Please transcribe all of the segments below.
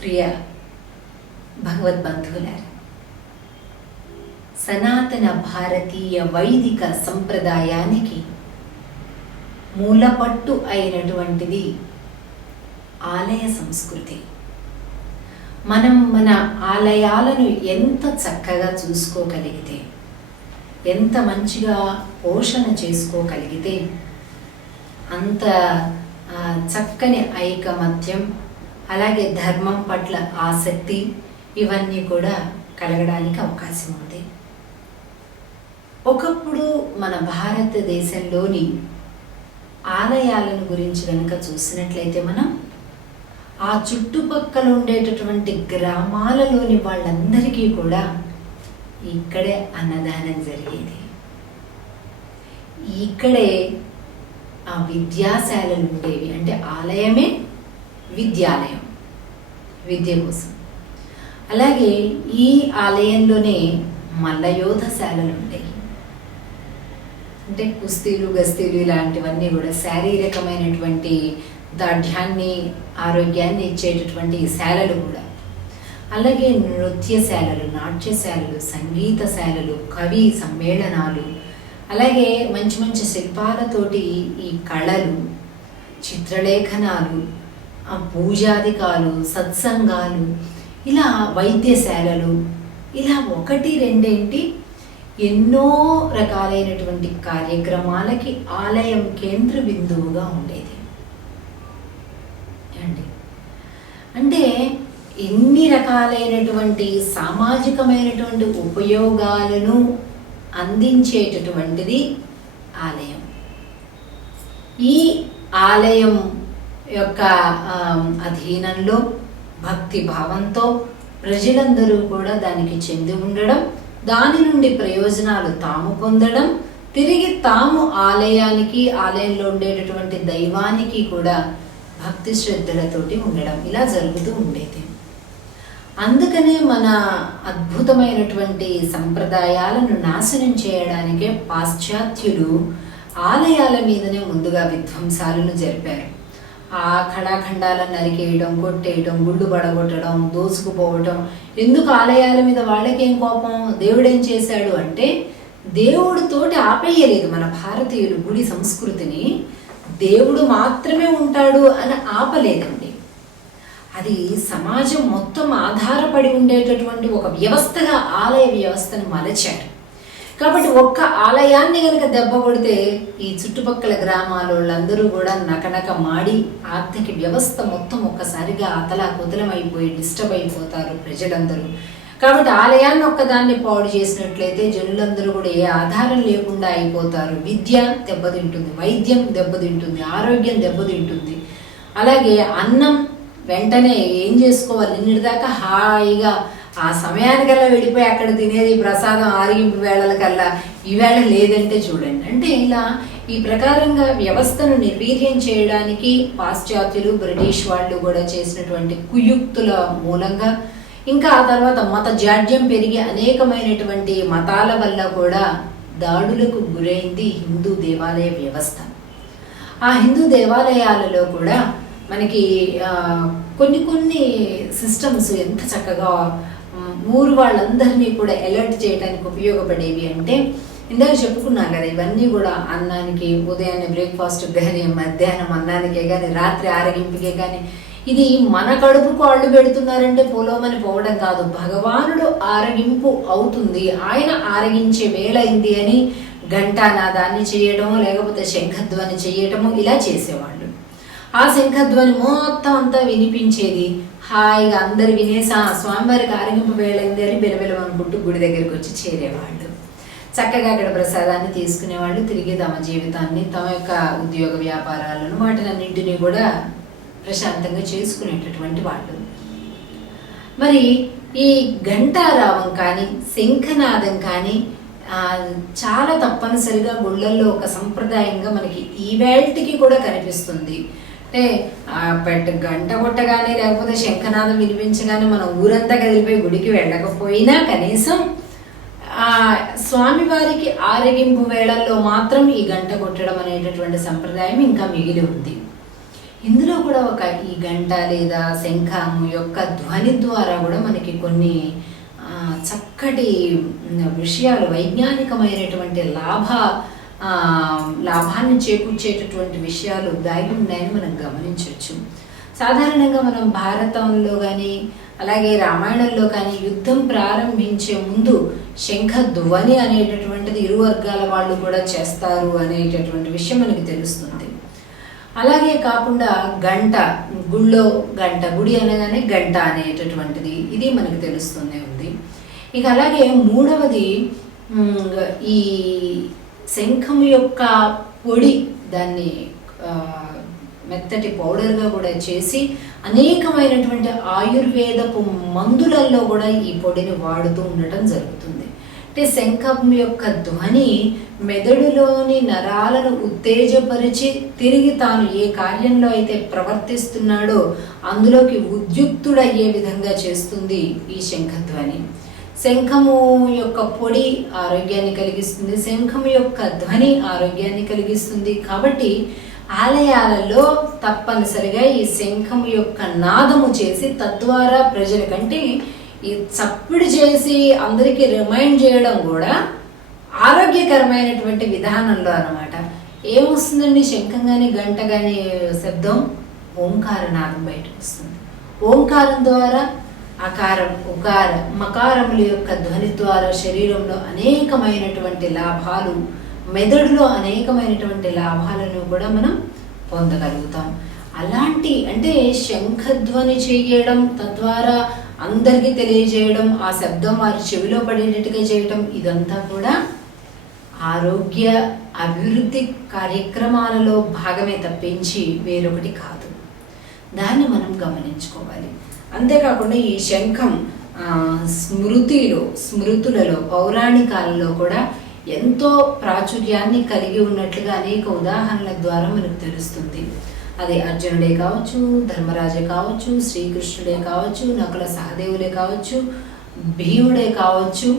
ప్రియ భగవద్బంధువులారా, సనాతన భారతీయ వైదిక సంప్రదాయానికి మూలపట్టు అయినటువంటిది ఆలయ సంస్కృతి. మనం మన ఆలయాలను ఎంత చక్కగా చూసుకోగలిగితే, ఎంత మంచిగా పోషణ చేసుకోగలిగితే అంత చక్కని ఐకమత్యం, అలాగే ధర్మం పట్ల ఆసక్తి ఇవన్నీ కూడా కలగడానికి అవకాశం ఉంది. ఒకప్పుడు మన భారతదేశంలోని ఆలయాలను గురించి కనుక చూసినట్లయితే మనం ఆ చుట్టుపక్కల ఉండేటటువంటి గ్రామాలలోని వాళ్ళందరికీ కూడా ఇక్కడే అన్నదానం జరిగేది. ఇక్కడే ఆ విద్యాశాలలు ఉండేవి. అంటే ఆలయమే విద్యాలయం, విద్య కోసం. అలాగే ఈ ఆలయంలోనే మల్లయోధశాలలు ఉండేవి. అంటే కుస్తీలు, గస్తీలు ఇలాంటివన్నీ కూడా శారీరకమైనటువంటి దాఢ్యాన్ని, ఆరోగ్యాన్ని ఇచ్చేటటువంటి శాలలు కూడా. అలాగే నృత్యశాలలు, నాట్యశాలలు, సంగీతశాలలు, కవి సమ్మేళనాలు, అలాగే మంచి మంచి శిల్పాలతోటి ఈ కళలు, చిత్రలేఖనాలు, పూజాదికాలు, సత్సంగాలు, ఇలా వైద్యశాలలు, ఇలా ఒకటి రెండేంటి ఎన్నో రకాలైనటువంటి కార్యక్రమాలకి ఆలయం కేంద్ర బిందువుగా ఉండేది. అంటే ఎన్ని రకాలైనటువంటి సామాజికమైనటువంటి ఉపయోగాలను అందించేటటువంటిది ఆలయం. ఈ ఆలయం యొక్క అధీనంలో భక్తి భావంతో ప్రజలందరూ కూడా దానికి చెంది ఉండడం, దాని నుండి ప్రయోజనాలు తాము పొందడం, తిరిగి తాము ఆలయానికి, ఆలయంలో ఉండేటటువంటి దైవానికి కూడా భక్తి శ్రద్ధలతోటి ఉండడం, ఇలా జరుగుతూ ఉండేది. అందుకనే మన అద్భుతమైనటువంటి సంప్రదాయాలను నాశనం చేయడానికే పాశ్చాత్యులు ఆలయాల మీదనే ముందుగా విధ్వంసాలను జరిపారు. ఆ కళాఖండాలను నరికేయడం, కొట్టేయడం, గుళ్ళు పడగొట్టడం, దోసుకుపోవటం. ఎందుకు ఆలయాల మీద వాళ్ళకేం కోపం? దేవుడేం చేశాడు అంటే దేవుడితోటి ఆపేయలేదు మన భారతీయులు గుడి సంస్కృతిని. దేవుడు మాత్రమే ఉంటాడు అని ఆపలేదండి. అది సమాజం మొత్తం ఆధారపడి ఉండేటటువంటి ఒక వ్యవస్థగా ఆలయ వ్యవస్థను మలచారు. కాబట్టి ఒక్క ఆలయాన్ని కనుక దెబ్బ కొడితే ఈ చుట్టుపక్కల గ్రామాల వాళ్ళందరూ కూడా నకనక మాడి ఆర్థిక వ్యవస్థ మొత్తం ఒక్కసారిగా అతలాకుతలమైపోయి డిస్టర్బ్ అయిపోతారు ప్రజలందరూ. కాబట్టి ఆలయాన్ని ఒక్కదాన్ని పాడు చేసినట్లయితే జనులందరూ కూడా ఏ ఆధారం లేకుండా అయిపోతారు. విద్య దెబ్బతింటుంది, వైద్యం దెబ్బతింటుంది, ఆరోగ్యం దెబ్బతింటుంది. అలాగే అన్నం వెంటనే ఏం చేసుకోవాలి, నిన్నటిదాకా హాయిగా ఆ సమయానికల్లా వెళ్ళిపోయి అక్కడ తినేది ప్రసాదం ఆరగింపు వేళలకల్లా ఈవేళ లేదంటే చూడండి. అంటే ఇలా ఈ ప్రకారంగా వ్యవస్థను నిర్వీర్యం చేయడానికి పాశ్చాత్యులు, బ్రిటిష్ వాళ్ళు కూడా చేసినటువంటి కుయుక్తుల మూలంగా, ఇంకా ఆ తర్వాత మత జాడ్యం పెరిగి అనేకమైనటువంటి మతాల వల్ల కూడా దాడులకు గురైంది హిందూ దేవాలయ వ్యవస్థ. ఆ హిందూ దేవాలయాలలో కూడా మనకి కొన్ని సిస్టమ్స్ ఎంత చక్కగా ఊరు వాళ్ళందరినీ కూడా అలర్ట్ చేయడానికి ఉపయోగపడేవి. అంటే ఇందాక చెప్పుకున్నాం కదా, ఇవన్నీ కూడా అన్నానికి, ఉదయాన్నే బ్రేక్ఫాస్ట్ కానీ, మధ్యాహ్నం అన్నానికే కానీ, రాత్రి ఆరగింపుకే కానీ, ఇది మన కడుపుకు అళ్ళు పెడుతున్నారంటే పోలోమని పోవడం కాదు. భగవానుడు ఆరగింపు అవుతుంది, ఆయన ఆరగించే వేళైంది అని ఘంటానాదాన్ని చేయడము, లేకపోతే శంఖధ్వని చేయటము, ఇలా చేసేవాళ్ళు. ఆ శంఖధ్వని మొత్తం అంతా వినిపించేది. హాయిగా అందరు వినేసి స్వామివారికి ఆరగింపు వేళైంది అని బెలబెలమనుకుంటూ గుడి దగ్గరికి వచ్చి చేరేవాళ్ళు. చక్కగా అక్కడ ప్రసాదాన్ని తీసుకునేవాళ్ళు. తిరిగి తమ జీవితాన్ని, తమ యొక్క ఉద్యోగ వ్యాపారాలను, వాటినన్నింటినీ కూడా ప్రశాంతంగా చేసుకునేటటువంటి వాళ్ళు. మరి ఈ ఘంటారావం కానీ, శంఖనాదం కానీ చాలా తప్పనిసరిగా గుళ్ళల్లో ఒక సంప్రదాయంగా మనకి ఈవేళకి కూడా కనిపిస్తుంది. అంటే గంట కొట్టగానే, లేకపోతే శంఖనాదం వినిపించగానే మనం ఊరంతా కదిలిపోయి గుడికి వెళ్ళకపోయినా కనీసం స్వామివారికి ఆరగింపు వేళల్లో మాత్రం ఈ గంట కొట్టడం అనేటటువంటి సంప్రదాయం ఇంకా మిగిలి ఉంది. ఇందులో కూడా ఈ గంట లేదా శంఖము యొక్క ధ్వని ద్వారా కూడా మనకి కొన్ని చక్కటి విషయాలు, వైజ్ఞానికమైనటువంటి లాభాన్ని చేకూర్చేటటువంటి విషయాలు దాగి ఉన్నాయని మనం గమనించవచ్చు. సాధారణంగా మనం భారతంలో కానీ అలాగే రామాయణంలో కానీ యుద్ధం ప్రారంభించే ముందు శంఖ ధ్వని అనేటటువంటిది ఇరు వర్గాల వాళ్ళు కూడా చేస్తారు అనేటటువంటి విషయం మనకి తెలుస్తుంది. అలాగే కాకుండా గంట, గుడి అనగానే గంట అనేటటువంటిది ఇది మనకు తెలుస్తూనే ఉంది. ఇక అలాగే మూడవది, ఈ శంఖం యొక్క పొడి, దాన్ని మెత్తటి పౌడర్గా కూడా చేసి అనేకమైనటువంటి ఆయుర్వేదపు మందులలో కూడా ఈ పొడిని వాడుతూ ఉండటం జరుగుతుంది. అంటే శంఖం యొక్క ధ్వని మెదడులోని నరాలను ఉత్తేజపరిచి తిరిగి తాను ఏ కార్యంలో అయితే ప్రవర్తిస్తున్నాడో అందులోకి ఉద్యుక్తుడయ్యే విధంగా చేస్తుంది ఈ శంఖధ్వని. శంఖము యొక్క పొడి ఆరోగ్యాన్ని కలిగిస్తుంది, శంఖము యొక్క ధ్వని ఆరోగ్యాన్ని కలిగిస్తుంది. కాబట్టి ఆలయాలలో తప్పనిసరిగా ఈ శంఖము యొక్క నాదము చేసి తద్వారా ప్రజలకంటే ఈ చప్పుడు చేసి అందరికీ రిమైండ్ చేయడం కూడా ఆరోగ్యకరమైనటువంటి విధానంలో అన్నమాట. ఏమొస్తుందండి, శంఖం కానీ గంట కానీ శబ్దం, ఓంకారనాదం బయటకు వస్తుంది. ఓంకారం ద్వారా అకారం, ఉకార, మకారముల యొక్క ధ్వని ద్వారా శరీరంలో అనేకమైనటువంటి లాభాలు, మెదడులో అనేకమైనటువంటి లాభాలను కూడా మనం పొందగలుగుతాం. అలాంటి అంటే శంఖధ్వని చేయడం, తద్వారా అందరికీ తెలియజేయడం, ఆ శబ్దం వారి చెవిలో పడేటట్టుగా చేయడం, ఇదంతా కూడా ఆరోగ్య అభివృద్ధి కార్యక్రమాలలో భాగమే తప్పించి వేరొకటి కాదు. దాన్ని మనం గమనించుకోవాలి. అంతేకాకుండా ఈ శంఖం స్మృతులలో పౌరాణికాలలో కూడా ఎంతో ప్రాచుర్యాన్ని కలిగి ఉన్నట్లుగా అనేక ఉదాహరణల ద్వారా మనకు తెలుస్తుంది. అది అర్జునుడే కావచ్చు, ధర్మరాజే కావచ్చు, శ్రీకృష్ణుడే కావచ్చు, నకుల సహదేవులే కావచ్చు, భీముడే కావచ్చు,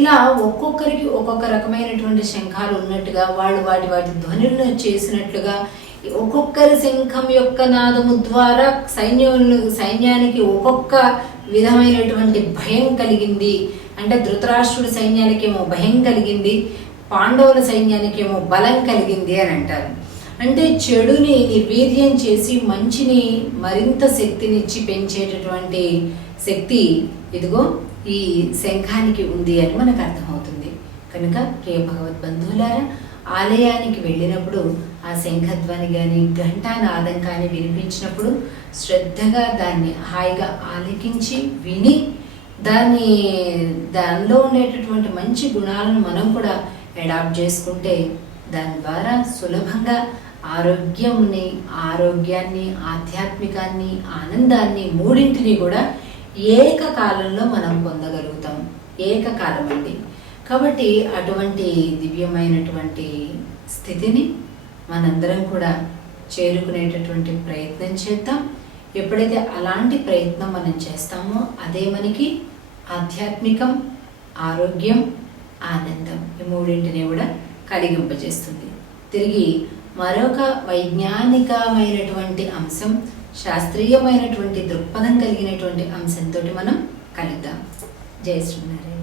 ఇలా ఒక్కొక్కరికి ఒక్కొక్క రకమైనటువంటి శంఖాలు ఉన్నట్టుగా వాళ్ళు వాటి ధ్వనులను చేసినట్లుగా ఒక్కొక్కరి శంఖం యొక్క నాదము ద్వారా సైన్యానికి ఒక్కొక్క విధమైనటువంటి భయం కలిగింది. అంటే ధృతరాష్ట్రుడి సైన్యానికేమో భయం కలిగింది, పాండవుల సైన్యానికేమో బలం కలిగింది అని అంటారు. అంటే చెడుని నిర్వీర్యం చేసి మంచిని మరింత శక్తినిచ్చి పెంచేటటువంటి శక్తి ఇదిగో ఈ శంఖానికి ఉంది అని మనకు అర్థమవుతుంది. కనుక ప్రియ భగవద్బంధువులారా, ఆలయానికి వెళ్ళినప్పుడు ఆ శంఖధ్వని కానీ ఘంటానాదం కానీ వినిపించినప్పుడు శ్రద్ధగా దాన్ని హాయిగా ఆలకించి విని దానిలో ఉండేటటువంటి మంచి గుణాలను మనం కూడా అడాప్ట్ చేసుకుంటే దాని ద్వారా సులభంగా ఆరోగ్యాన్ని, ఆధ్యాత్మికాన్ని, ఆనందాన్ని మూడింటిని కూడా ఏకకాలంలో మనం పొందగలుగుతాం. ఏకకాలం అండి. కాబట్టి అటువంటి దివ్యమైనటువంటి స్థితిని మనందరం కూడా చేరుకునేటటువంటి ప్రయత్నం చేద్దాం. ఎప్పుడైతే అలాంటి ప్రయత్నం మనం చేస్తామో అదే మనకి ఆధ్యాత్మికం, ఆరోగ్యం, ఆనందం ఈ మూడింటిని కూడా కలిగింపజేస్తుంది. తిరిగి మరొక వైజ్ఞానికమైనటువంటి అంశం, శాస్త్రీయమైనటువంటి దృక్పథం కలిగినటువంటి అంశంతో మనం కలుద్దాం. జై శ్రీనారాయణ.